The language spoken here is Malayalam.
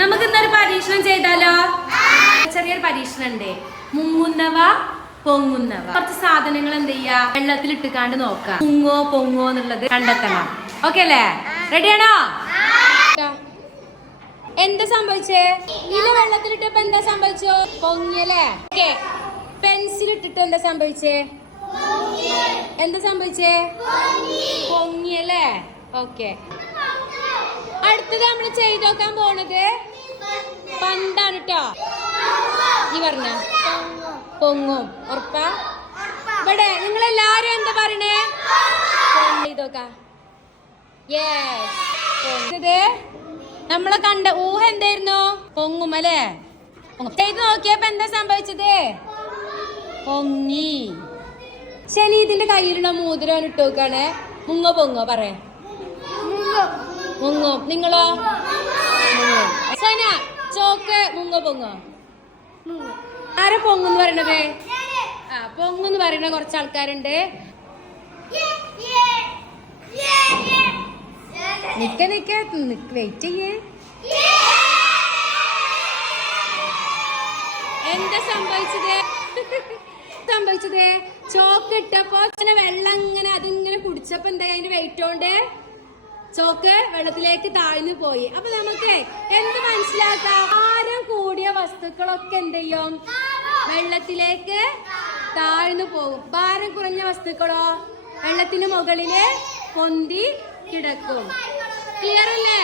നമുക്ക് ഇന്നൊരു പരീക്ഷണം ചെയ്താലോ? ചെറിയൊരു പരീക്ഷണം ഉണ്ട് മുങ്ങുന്നവ പൊങ്ങുന്നവ. കുറച്ച് സാധനങ്ങൾ എന്ത് ചെയ്യാ? വെള്ളത്തിൽ ഇട്ടുകാണ്ട് നോക്കാം. മുങ്ങോ പൊങ്ങോ എന്നുള്ളത് കണ്ടെത്തണം. ഓക്കെ അല്ലേ? റെഡിയാണോ എന്താ സംഭവിച്ചേ? ഇല വെള്ളത്തിലിട്ടപ്പോ എന്താ സംഭവിച്ചോ? പൊങ്ങിയല്ലേ? ഓക്കെ പെൻസിൽ ഇട്ടിട്ട് എന്താ സംഭവിച്ചേ? എന്താ സംഭവിച്ചേ? പൊങ്ങിയല്ലേ? ഓക്കെ അടുത്തത് നമ്മൾ ചെയ്ത് നോക്കാൻ പോണത് പന്താണ് കേട്ടോ ഈ പറഞ്ഞ? പൊങ്ങും. ഉറപ്പാ? ഇവിടെ നിങ്ങൾ എല്ലാരും എന്താ പറയണേ? ചെയ്ത് നോക്കാം യെസ് നമ്മളെ കണ്ട ഊഹ എന്തായിരുന്നു? പൊങ്ങും അല്ലേ. ചെയ്ത് നോക്കിയപ്പോ എന്താ സംഭവിച്ചത്? പൊങ്ങി. ശരി ഇതിന്റെ കയ്യിലുള്ള മോതിരം ഇട്ടു നോക്കാണ് മുങ്ങോ പൊങ്ങോ പറയേ. മുങ്ങും? നിങ്ങളോ. സന ചോക്ക് മുങ്ങോ പൊങ്ങോ? ആരെ പൊങ്ങെന്ന് പറയണത്? ആ പൊങ്ങെന്ന് പറയുന്ന കുറച്ച് ആൾക്കാരുണ്ട്. നിക്ക നിക്ക. വെയിറ്റ് ചെയ്യേ. എന്താ സംഭവിച്ചത്? സംഭവിച്ചത്? ചോക്ക് ഇട്ടപ്പോ വെള്ളം ഇങ്ങനെ അതിങ്ങനെ കുടിച്ചപ്പോ എന്താ അതിന്റെ വെയിറ്റ് കൊണ്ട് ചോക്ക് വെള്ളത്തിലേക്ക് താഴ്ന്നു പോയി. അപ്പൊ നമുക്ക് എന്ത് മനസ്സിലാക്കാം? ഭാരം കൂടിയ വസ്തുക്കളൊക്കെ എന്ത് ചെയ്യും? വെള്ളത്തിലേക്ക് താഴ്ന്നു പോകും. ഭാരം കുറഞ്ഞ വസ്തുക്കളോ വെള്ളത്തിന് മുകളിൽ പൊന്തി കിടക്കും. ക്ലിയർ അല്ലേ?